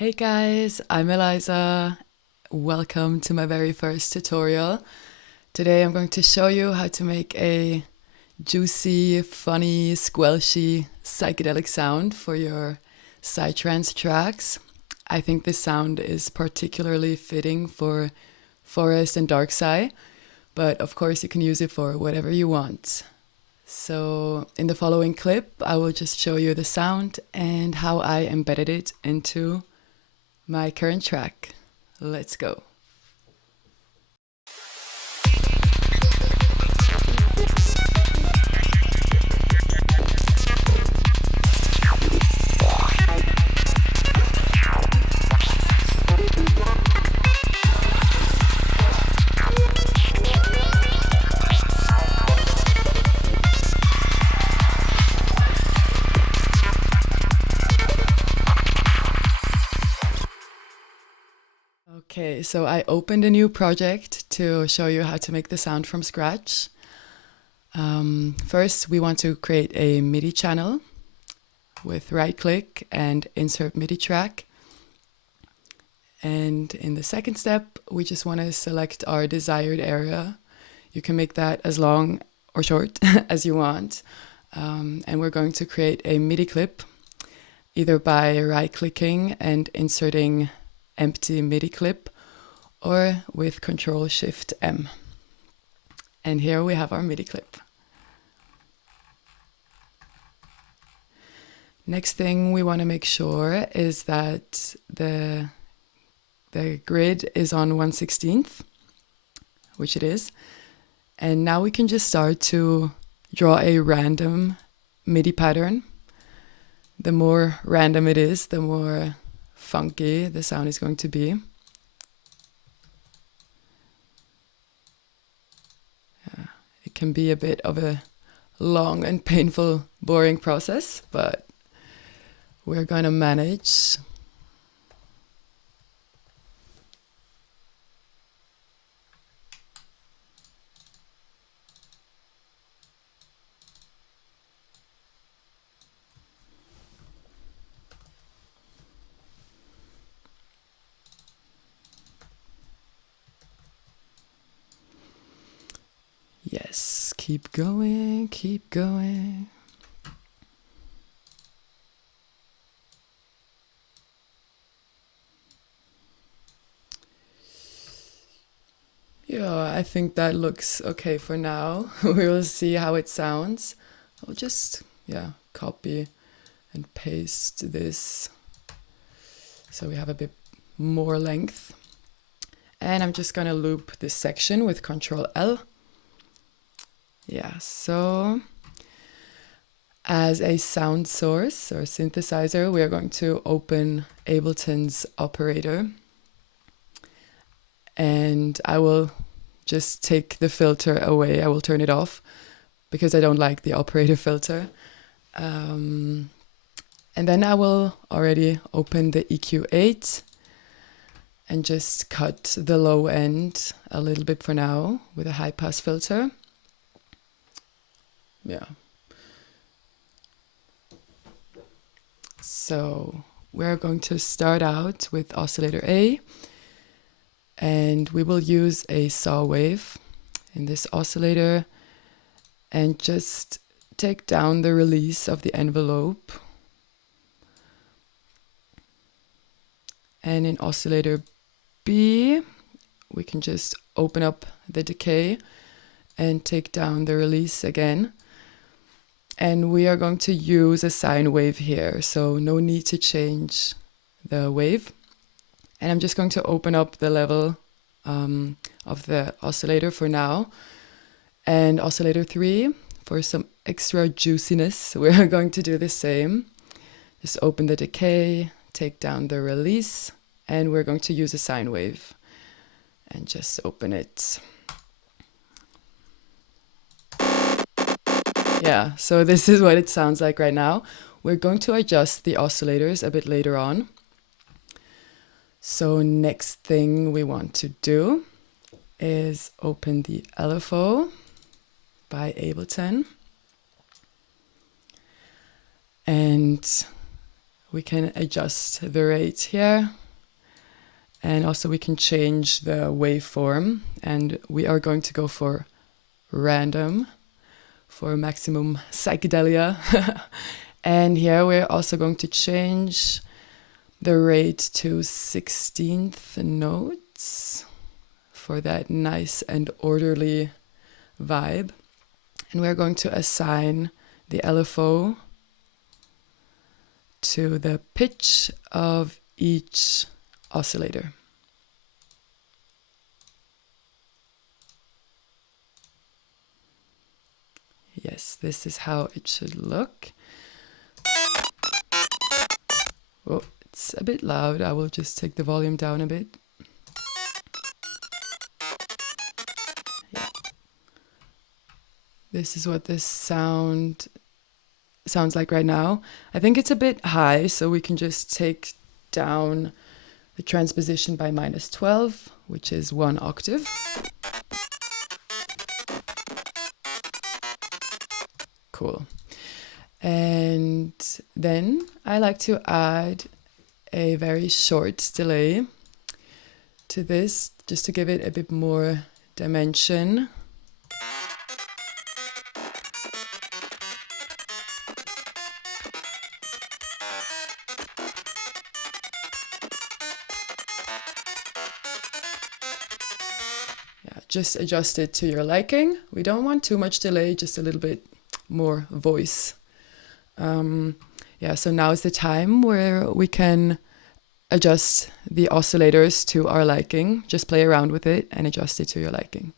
Hey guys, I'm Eliza. Welcome to my very first tutorial. Today I'm going to show you how to make a juicy, funny, squelchy, psychedelic sound for your psytrance tracks. I think this sound is particularly fitting for forest and dark psy, but of course you can use it for whatever you want. So in the following clip, I will just show you the sound and how I embedded it into my current track. Let's go. Okay, so I opened a new project to show you how to make the sound from scratch. First, we want to create a Midi channel with right-click and insert Midi track. And in the second step, we just want to select our desired area. You can make that as long or short as you want. And we're going to create a Midi clip, either by right-clicking and inserting empty Midi clip or with Control-Shift-M. And here we have our Midi clip. Next thing we want to make sure is that the grid is on 1/16th, which it is. And now we can just start to draw a random Midi pattern. The more random it is, the more funky the sound is going to be. It can be a bit of a long and painful, boring process, but we're going to manage. Yes, keep going, keep going. Yeah, I think that looks okay for now. We will see how it sounds. I'll just, copy and paste this so we have a bit more length. And I'm just gonna loop this section with Control L. Yeah, so as a sound source or synthesizer, we are going to open Ableton's operator. And I will just take the filter away. I will turn it off because I don't like the operator filter. And then I will already open the EQ8 and just cut the low end a little bit for now with a high pass filter. Yeah. So we're going to start out with oscillator A, and we will use a saw wave in this oscillator and just take down the release of the envelope. And in oscillator B, we can just open up the decay and take down the release again. And we are going to use a sine wave here, so no need to change the wave. And I'm just going to open up the level of the oscillator for now. And oscillator 3, for some extra juiciness, we're going to do the same. Just open the decay, take down the release, and we're going to use a sine wave. And just open it. Yeah, so this is what it sounds like right now. We're going to adjust the oscillators a bit later on. So next thing we want to do is open the LFO by Ableton. And We can adjust the rate here. And also we can change the waveform. And we are going to go for random for maximum psychedelia. And here we're also going to change the rate to 16th notes for that nice and orderly vibe. And we're going to assign the LFO to the pitch of each oscillator. Yes, this is how it should look. Oh, it's a bit loud. I will just take the volume down a bit. Yeah. This is what this sounds like right now. I think it's a bit high, so we can just take down the transposition by -12, which is 1 octave. Cool. And then I like to add a very short delay to this, just to give it a bit more dimension. Just adjust it to your liking. We don't want too much delay, just a little bit more voice. So now is the time where we can adjust the oscillators to our liking. Just play around with it and adjust it to your liking.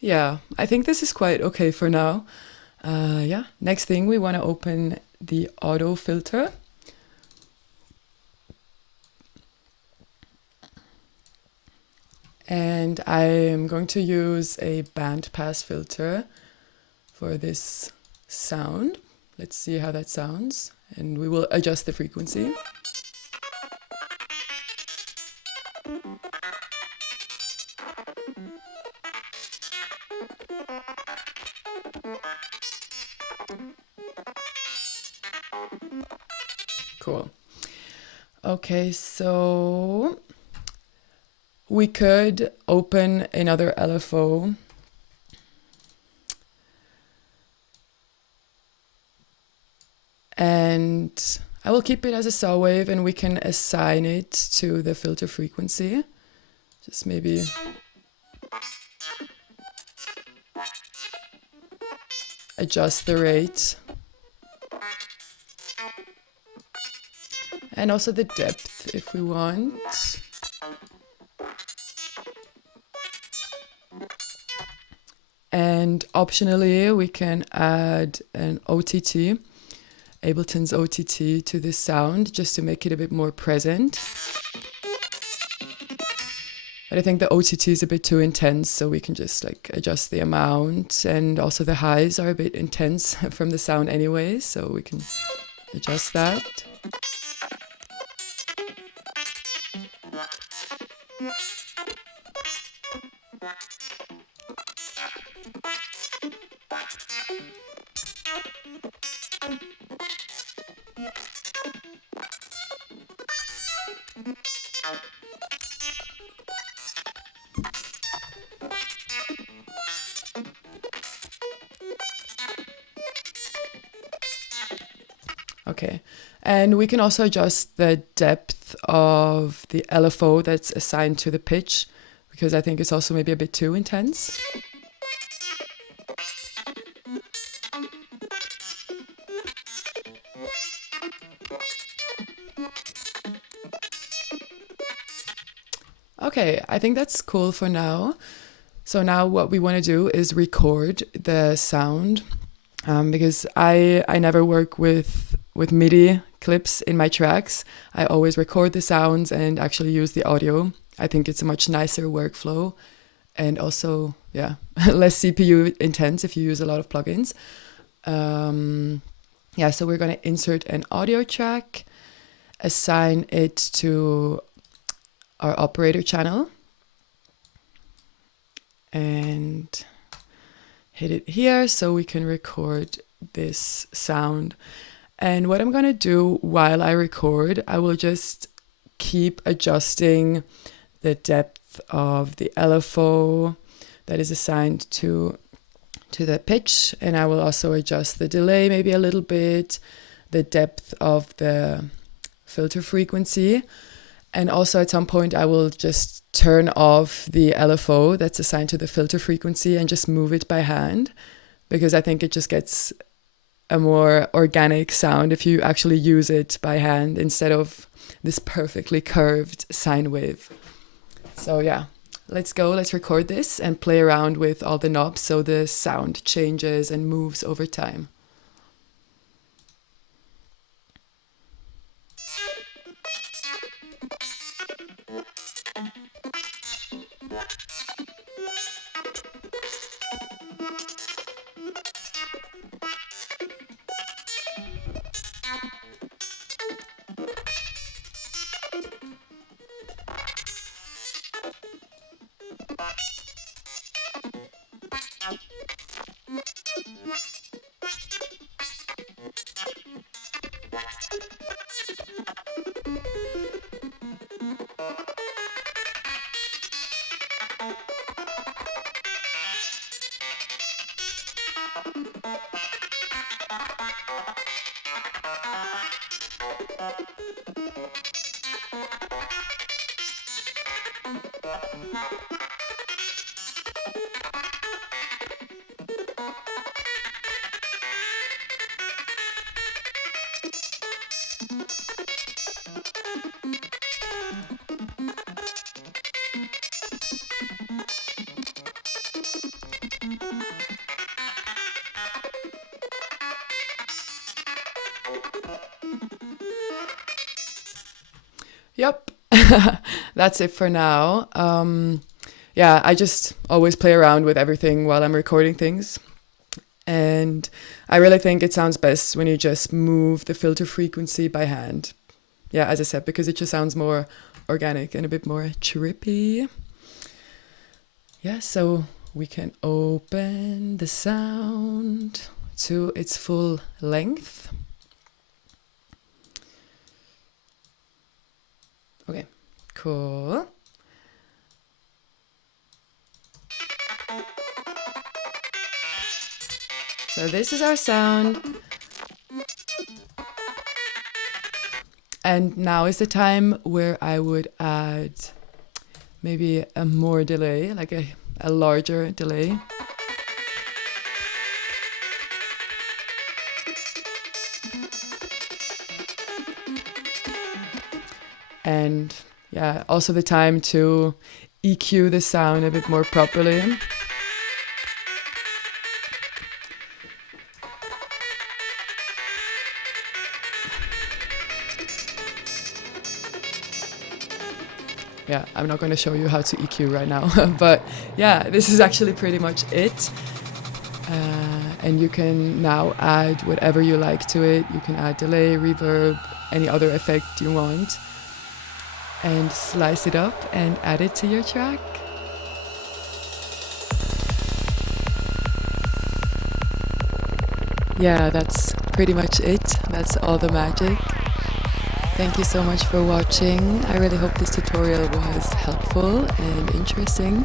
Yeah, I think this is quite okay for now. Next thing, we want to open the auto filter. And I am going to use a band pass filter for this sound. Let's see how that sounds. And we will adjust the frequency. Cool. Okay, so we could open another LFO. And I will keep it as a saw wave, and we can assign it to the filter frequency. Just maybe adjust the rate. And also the depth if we want. And optionally, we can add an OTT, Ableton's OTT, to this sound just to make it a bit more present. But I think the OTT is a bit too intense, so we can just adjust the amount. And also the highs are a bit intense from the sound anyway, so we can adjust that. Okay, and we can also adjust the depth of the LFO that's assigned to the pitch, because I think it's also maybe a bit too intense. Okay, I think that's cool for now. So now what we want to do is record the sound, because I never work with MIDI clips in my tracks. I always record the sounds and actually use the audio. I think it's a much nicer workflow, and also, yeah, less CPU intense if you use a lot of plugins. Yeah, so we're going to insert an audio track, assign it to our operator channel, and hit it here so we can record this sound. And what I'm going to do while I record, I will just keep adjusting the depth of the LFO that is assigned to the pitch, and I will also adjust the delay maybe a little bit, the depth of the filter frequency, and also at some point I will just turn off the LFO that's assigned to the filter frequency and just move it by hand, because I think it just gets a more organic sound if you actually use it by hand instead of this perfectly curved sine wave. So yeah, let's record this and play around with all the knobs so the sound changes and moves over time. Yep, that's it for now. Yeah, I just always play around with everything while I'm recording things. And I really think it sounds best when you just move the filter frequency by hand. Yeah, as I said, because it just sounds more organic and a bit more trippy. Yeah, so we can open the sound to its full length. Okay, cool. So this is our sound. And now is the time where I would add maybe a more delay, like a larger delay. And yeah, also the time to EQ the sound a bit more properly. Yeah, I'm not going to show you how to EQ right now, but yeah, this is actually pretty much it. And you can now add whatever you like to it. You can add delay, reverb, any other effect you want, and slice it up and add it to your track. Yeah, that's pretty much it. That's all the magic. Thank you so much for watching. I really hope this tutorial was helpful and interesting.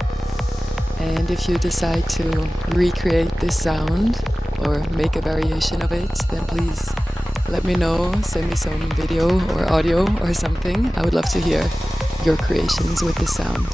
And if you decide to recreate this sound or make a variation of it, then please let me know, send me some video or audio or something. I would love to hear your creations with this sound.